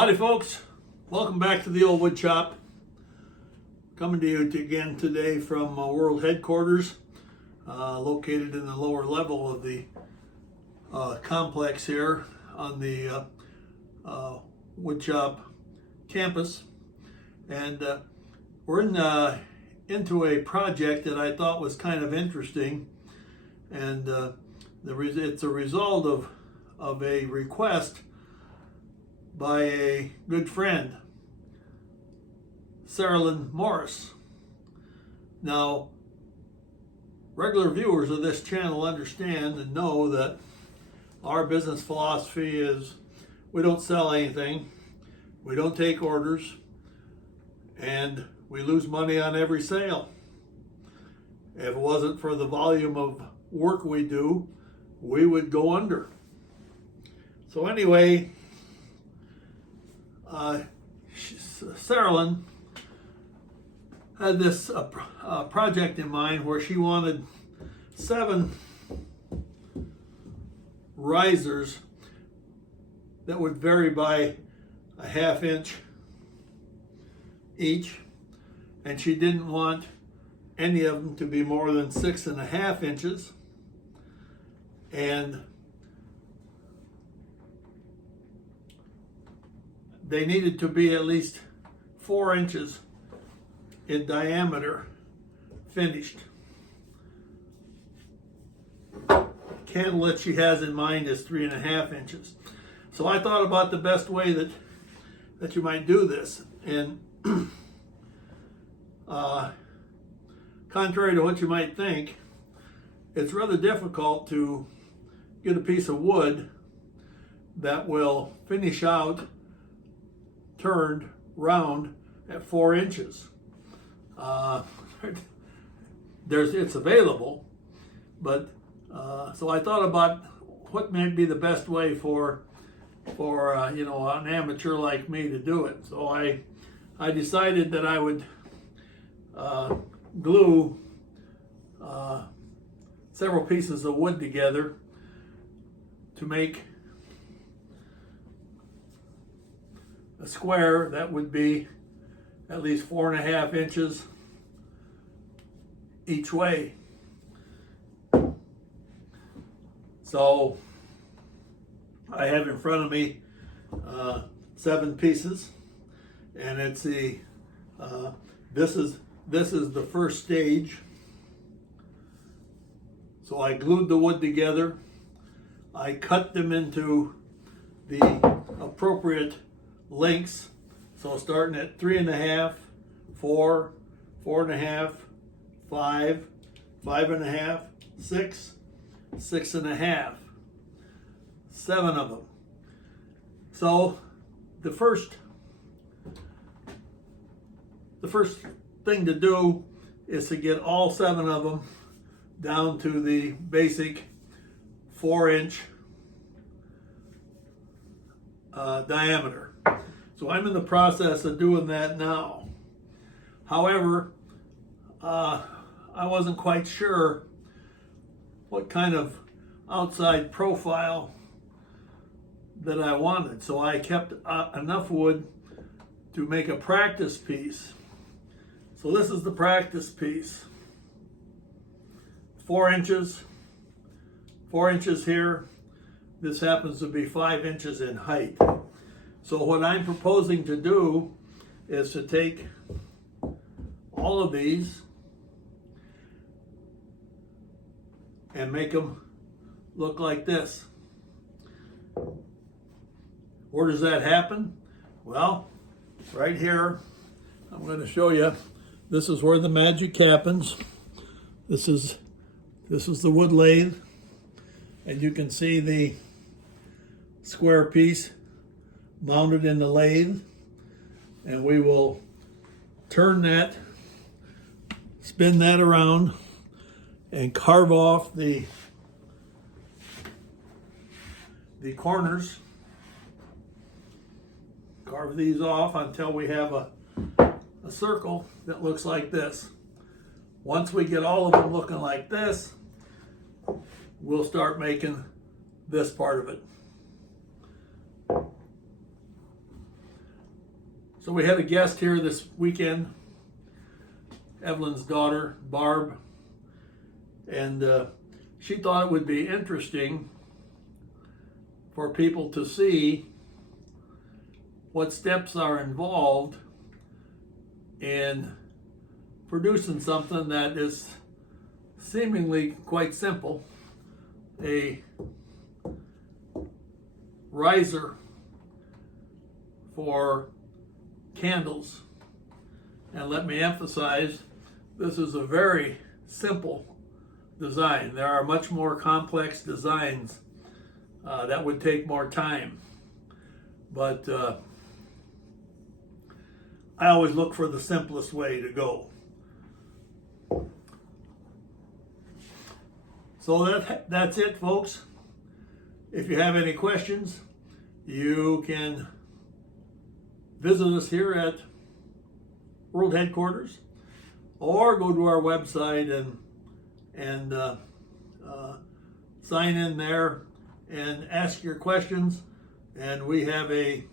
Howdy folks, welcome back to the old wood shop. Coming to you again today from world headquarters, located in the lower level of the complex here on the wood shop campus. And we're into a project that I thought was kind of interesting, and it's a result of a request by a good friend, Saralyn Morris. Now, regular viewers of this channel understand and know that our business philosophy is we don't sell anything, we don't take orders, and we lose money on every sale. If it wasn't for the volume of work we do, we would go under. So anyway, Saralyn had this project in mind where she wanted 7 risers that would vary by a 1/2 inch each, and she didn't want any of them to be more than 6.5 inches, and they needed to be at least 4 inches in diameter finished. The candle that she has in mind is 3.5 inches. So I thought about the best way that you might do this. And contrary to what you might think, it's rather difficult to get a piece of wood that will finish out turned round at 4 inches. It's available, but so I thought about what might be the best way for an amateur like me to do it. So I decided that I would glue several pieces of wood together to make a square that would be at least 4.5 inches each way. So I have in front of me 7 pieces, and it's this is the first stage. So I glued the wood together. I cut them into the appropriate lengths. So starting at 3.5, 4, 4.5, 5, 5.5, 6, 6.5, 7 of them. So the first thing to do is to get all 7 of them down to the basic 4-inch diameter. So I'm in the process of doing that now. However, I wasn't quite sure what kind of outside profile that I wanted. So I kept enough wood to make a practice piece. So this is the practice piece. 4 inches, 4 inches here. This happens to be 5 inches in height. So what I'm proposing to do is to take all of these and make them look like this. Where does that happen? Well, right here, I'm going to show you. This is where the magic happens. This is the wood lathe, and you can see the square piece mounted in the lathe, and we will turn that, spin that around, and carve off the corners. Carve these off until we have a circle that looks like this. Once we get all of them looking like this, we'll start making this part of it. So we had a guest here this weekend, Evelyn's daughter, Barb, and she thought it would be interesting for people to see what steps are involved in producing something that is seemingly quite simple, a riser for candles. And let me emphasize, this is a very simple design. There are much more complex designs that would take more time. But I always look for the simplest way to go. So that's it, folks. If you have any questions, you can visit us here at World Headquarters, or go to our website and sign in there and ask your questions. And we have a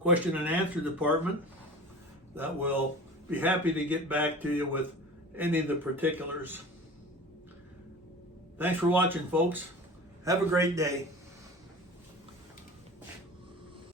question and answer department that will be happy to get back to you with any of the particulars. Thanks for watching, folks. Have a great day.